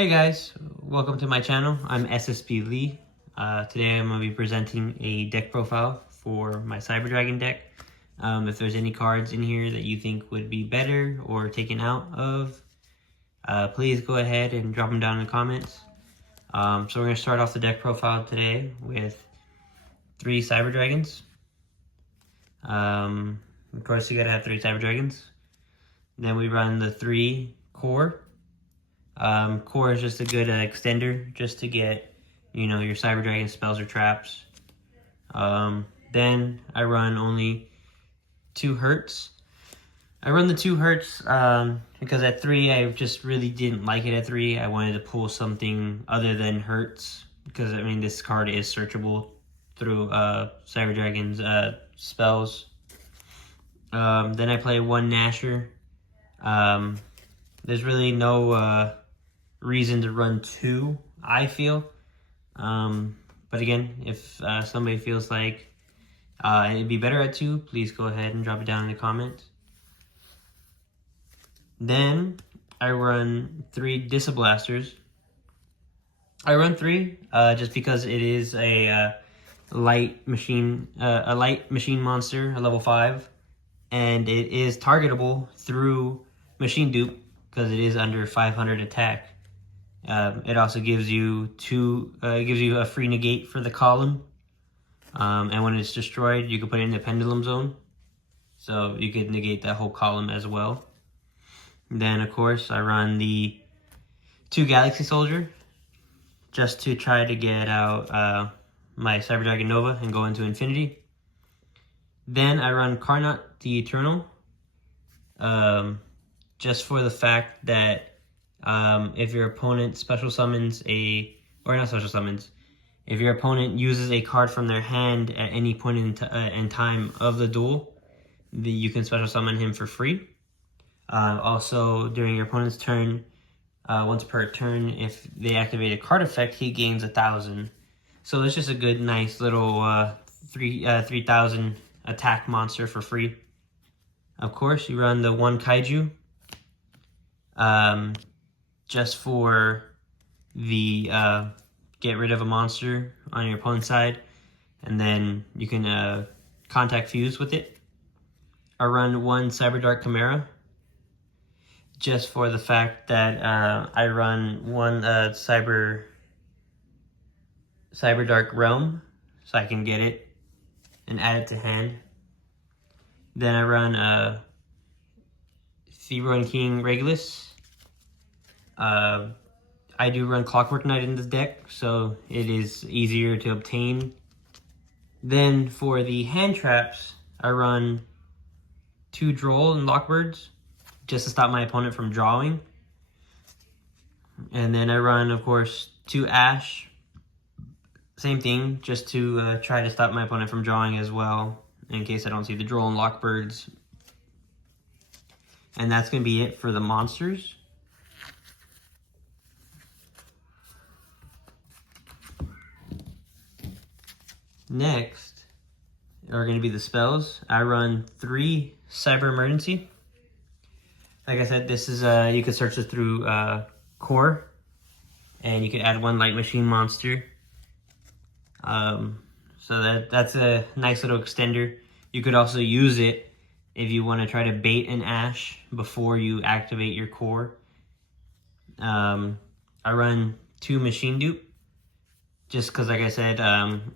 Hey guys, welcome to my channel. I'm SSB Lee. Today I'm going to be presenting a deck profile for my Cyber Dragon deck. If there's any cards in here that you think would be better or taken out of, please go ahead and drop them down in the comments. So we're going to start off the deck profile today with 3 Cyber Dragons. Of course you gotta have 3 Cyber Dragons. Then we run the 3 core. Core is just a good extender just to get, your Cyber Dragon spells or traps. Then I run only 2 hurts. I run the 2 hurts because at 3 I just really didn't like it at 3. I wanted to pull something other than hurts because this card is searchable through Cyber Dragon's spells. Then I play 1 Nasher. There's really no reason to run 2, I feel. But again, if somebody feels like it'd be better at 2, please go ahead and drop it down in the comments. Then I run 3 Disablasters. I run 3 just because it is a light machine monster, a level 5, and it is targetable through machine dupe because it is under 500 attack. It also gives you a free negate for the column, and when it's destroyed, you can put it in the pendulum zone, so you could negate that whole column as well. Then, of course, I run the 2 Galaxy Soldier just to try to get out my Cyber Dragon Nova and go into Infinity. Then I run Karnot the Eternal, just for the fact that if your opponent if your opponent uses a card from their hand at any point in time of the duel, you can special summon him for free. Also, during your opponent's turn, once per turn, if they activate a card effect, he gains 1,000. So it's just a good, nice little 3,000 attack monster for free. Of course, you run the 1 Kaiju. Just for the get rid of a monster on your opponent's side, and then you can contact fuse with it. I run 1 Cyber Dark Chimera, just for the fact that I run 1 Cyber Dark Realm, so I can get it and add it to hand. Then I run Thebron King Regulus. I do run Clockwork Knight in this deck, so it is easier to obtain. Then for the hand traps, I run 2 Droll and Lockbirds, just to stop my opponent from drawing. And then I run, of course, 2 Ash. Same thing, just to try to stop my opponent from drawing as well, in case I don't see the Droll and Lockbirds. And that's going to be it for the monsters. Next are going to be the spells. I run 3 Cyber Emergency. Like I said, this is you can search it through core, and you can add 1 Light Machine monster. So that's a nice little extender. You could also use it if you want to try to bait an Ash before you activate your core. I run 2 Machine Dupe. Just because, like I said,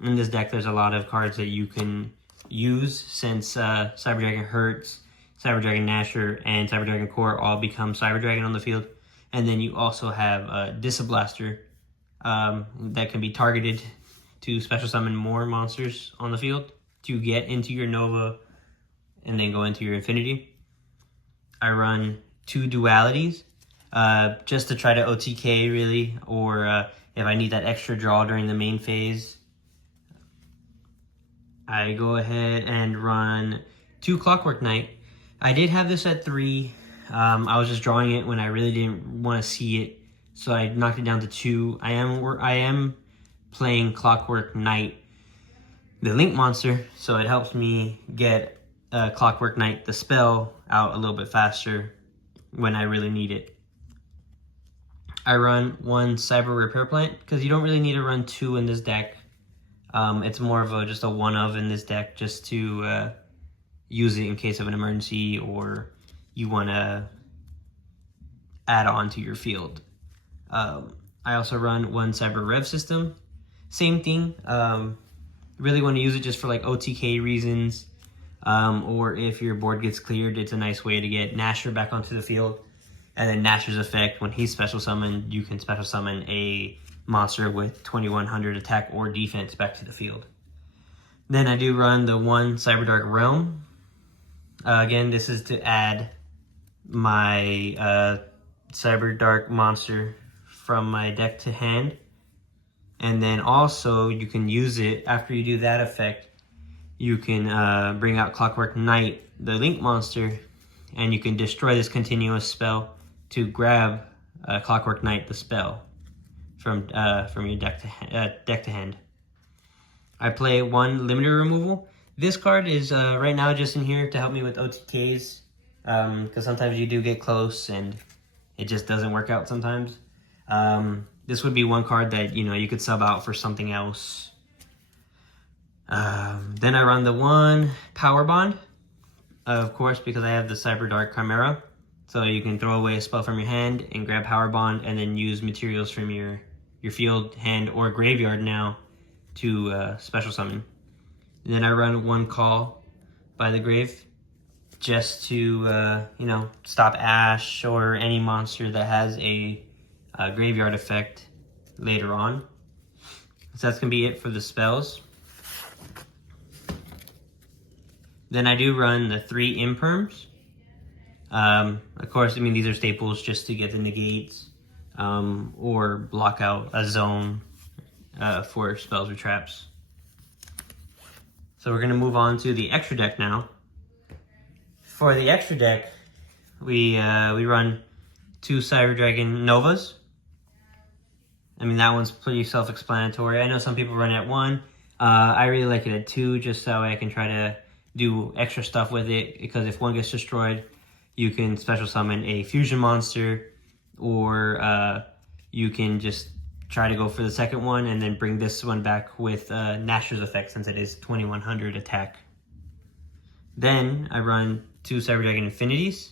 in this deck there's a lot of cards that you can use, since Cyber Dragon Hurts, Cyber Dragon Nasher, and Cyber Dragon Core all become Cyber Dragon on the field. And then you also have Disablaster that can be targeted to special summon more monsters on the field to get into your Nova and then go into your Infinity. I run 2 Dualities just to try to OTK, really, or if I need that extra draw during the main phase. I go ahead and run 2 Clockwork Knight. I did have this at 3. I was just drawing it when I really didn't want to see it, so I knocked it down to 2. I am playing Clockwork Knight, the Link monster, so it helps me get Clockwork Knight, the spell, out a little bit faster when I really need it. I run 1 Cyber Repair Plant because you don't really need to run 2 in this deck. It's more of just a one of in this deck just to use it in case of an emergency or you want to add on to your field. I also run 1 Cyber Rev System. Same thing. Really want to use it just for like OTK reasons, or if your board gets cleared, it's a nice way to get Nasher back onto the field. And then Nasher's effect, when he's special summoned, you can special summon a monster with 2100 attack or defense back to the field. Then I do run the 1 Cyberdark Realm. Again, this is to add my Cyberdark monster from my deck to hand. And then also you can use it after you do that effect. You can bring out Clockwork Knight, the Link monster, and you can destroy this continuous spell to grab Clockwork Knight, the spell, from your deck to hand. I play 1 limiter removal. This card is right now just in here to help me with OTKs, because sometimes you do get close and it just doesn't work out sometimes. This would be 1 card that you could sub out for something else. Then I run the 1 Power Bond, of course, because I have the Cyberdark Chimera. So you can throw away a spell from your hand and grab Power Bond and then use materials from your field, hand, or graveyard now to special summon. And then I run 1 Call by the Grave just to, stop Ash or any monster that has a graveyard effect later on. So that's going to be it for the spells. Then I do run the 3 Imperms. Of course, these are staples just to get the negates or block out a zone for spells or traps. So we're going to move on to the extra deck now. For the extra deck, we run 2 Cyber Dragon Novas. That one's pretty self-explanatory. I know some people run it at 1. I really like it at 2, just so I can try to do extra stuff with it, because if 1 gets destroyed, you can special summon a fusion monster, or you can just try to go for the second one and then bring this one back with Nasher's effect, since it is 2100 attack. Then I run 2 Cyber Dragon Infinities.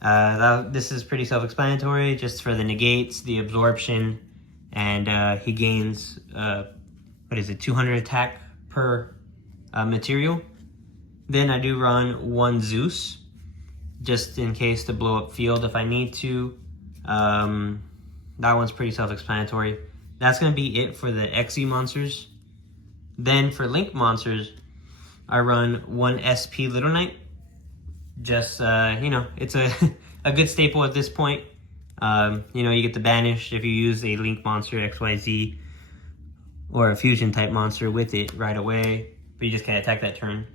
This is pretty self-explanatory, just for the negates, the absorption, and he gains 200 attack per material. Then I do run 1 Zeus, just in case to blow up field if I need to. That one's pretty self-explanatory. That's going to be it for the XE monsters. Then for Link monsters, I run 1 SP Little Knight. Just, it's a good staple at this point. You get the banish if you use a Link monster XYZ or a fusion type monster with it right away, but you just can't attack that turn.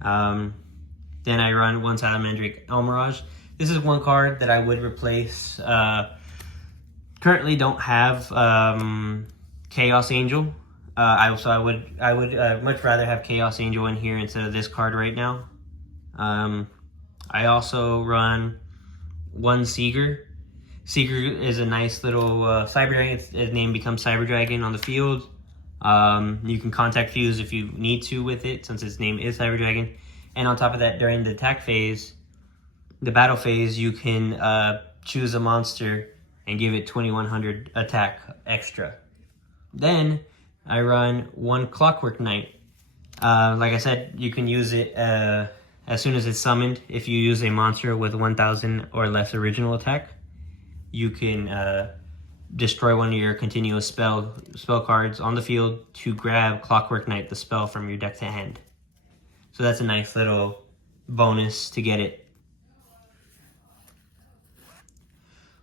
Then I run 1 Salamandric Elmirage. This is 1 card that I would replace. Currently don't have Chaos Angel. I would much rather have Chaos Angel in here instead of this card right now. I also run 1 Seeger. Seeger is a nice little Cyber Dragon. Its name becomes Cyber Dragon on the field. You can contact fuse if you need to with it, since its name is Cyber Dragon. And on top of that, during the attack phase, the battle phase, you can choose a monster and give it 2100 attack extra. Then I run 1 Clockwork Knight. Like I said, you can use it as soon as it's summoned. If you use a monster with 1000 or less original attack, you can destroy 1 of your continuous spell cards on the field to grab Clockwork Knight, the spell, from your deck to hand. So that's a nice little bonus to get it.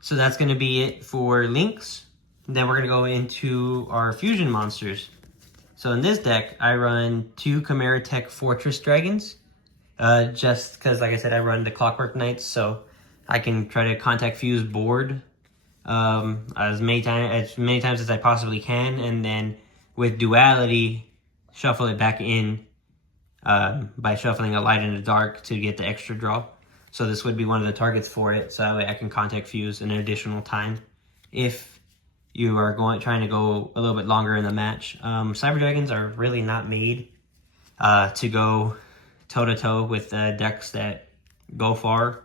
So that's going to be it for Links. Then we're going to go into our fusion monsters. So in this deck, I run 2 Chimera Tech Fortress Dragons. Just because, like I said, I run the Clockwork Knights, so I can try to contact fuse board as many times as I possibly can, and then with duality, shuffle it back in by shuffling a light and a dark to get the extra draw. So this would be one of the targets for it, so that way I can contact fuse an additional time if you are trying to go a little bit longer in the match. Cyber Dragons are really not made to go toe-to-toe with decks that go far.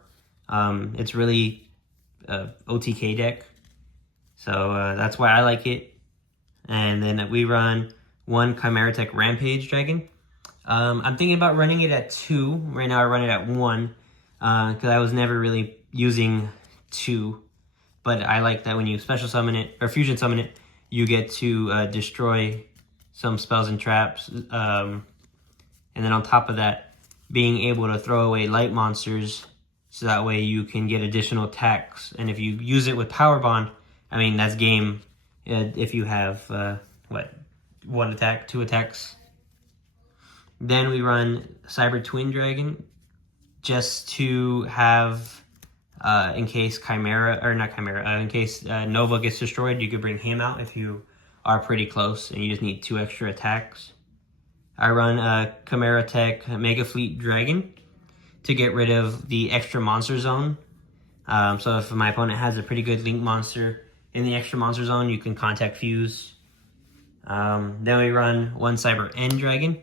It's really a OTK deck, so that's why I like it. And then we run one Chimera Tech Rampage Dragon. I'm thinking about running it at 2. Right now I run it at 1 because I was never really using 2. But I like that when you special summon it, or fusion summon it, you get to destroy some spells and traps. And then on top of that, being able to throw away light monsters, so that way you can get additional attacks. And if you use it with Power Bond, I mean, that's game. If you have, 1 attack, 2 attacks. Then we run Cyber Twin Dragon, just to have, in case in case Nova gets destroyed, you could bring him out if you are pretty close and you just need 2 extra attacks. I run Chimera Tech Mega Fleet Dragon to get rid of the extra monster zone. So if my opponent has a pretty good link monster in the extra monster zone, you can contact Fuse. Then we run one Cyber End Dragon.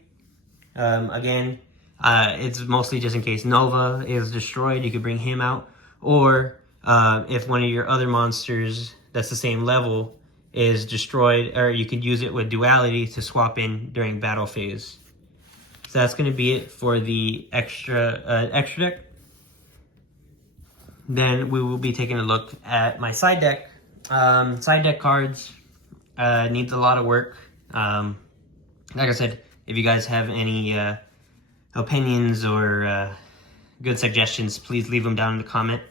Again, it's mostly just in case Nova is destroyed, you could bring him out. Or if one of your other monsters that's the same level is destroyed, or you could use it with Duality to swap in during battle phase. So that's going to be it for the extra deck. Then we will be taking a look at my side deck. Side deck cards needs a lot of work. Like I said, if you guys have any opinions or good suggestions, please leave them down in the comment.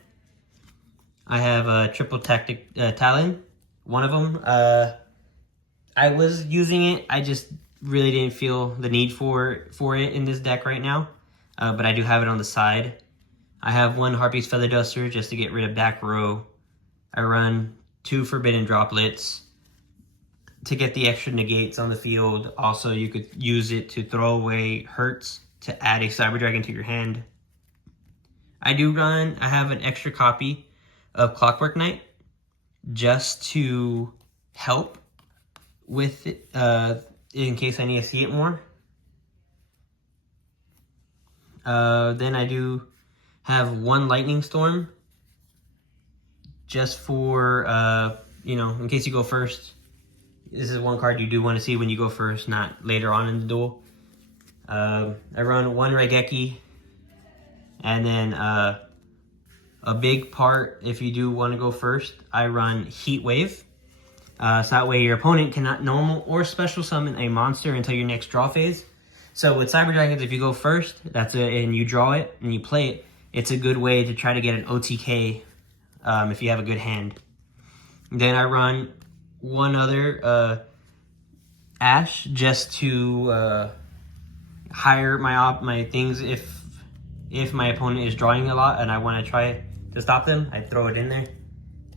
I have a triple tactic Talon, one of them. I was using it, I just really didn't feel the need for it in this deck right now, but I do have it on the side. I have one Harpy's Feather Duster just to get rid of back row. I run 2 Forbidden Droplets to get the extra negates on the field. Also, you could use it to throw away hurts to add a Cyber Dragon to your hand. I have an extra copy of Clockwork Knight just to help with it, in case I need to see it more. Then I do have one Lightning Storm just for, in case you go first. This is one card you do want to see when you go first, not later on in the duel. I run one Raigeki, and then a big part, if you do want to go first, I run Heat Wave. So that way your opponent cannot normal or special summon a monster until your next draw phase. So with Cyber Dragons, if you go first, and you draw it and you play it, it's a good way to try to get an OTK if you have a good hand. Then I run one other Ash just to hire my things if my opponent is drawing a lot and I want to try to stop them, I throw it in there.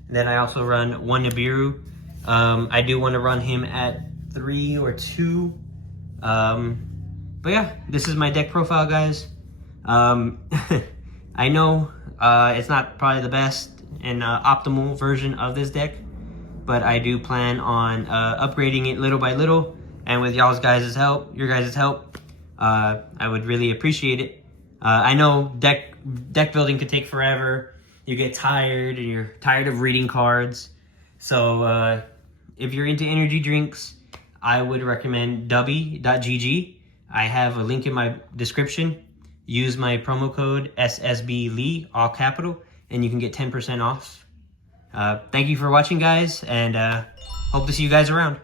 Then I also run one Nibiru. I do want to run him at 3 or 2. But yeah, this is my deck profile, guys. I know it's not probably the best and optimal version of this deck, but I do plan on upgrading it little by little, and with your guys' help, I would really appreciate it. I know deck building could take forever. You get tired, and you're tired of reading cards. So if you're into energy drinks, I would recommend Tcgyugioh. I have a link in my description. Use my promo code SSBLEE, all capital, and you can get 10% off. Thank you for watching, guys, and hope to see you guys around.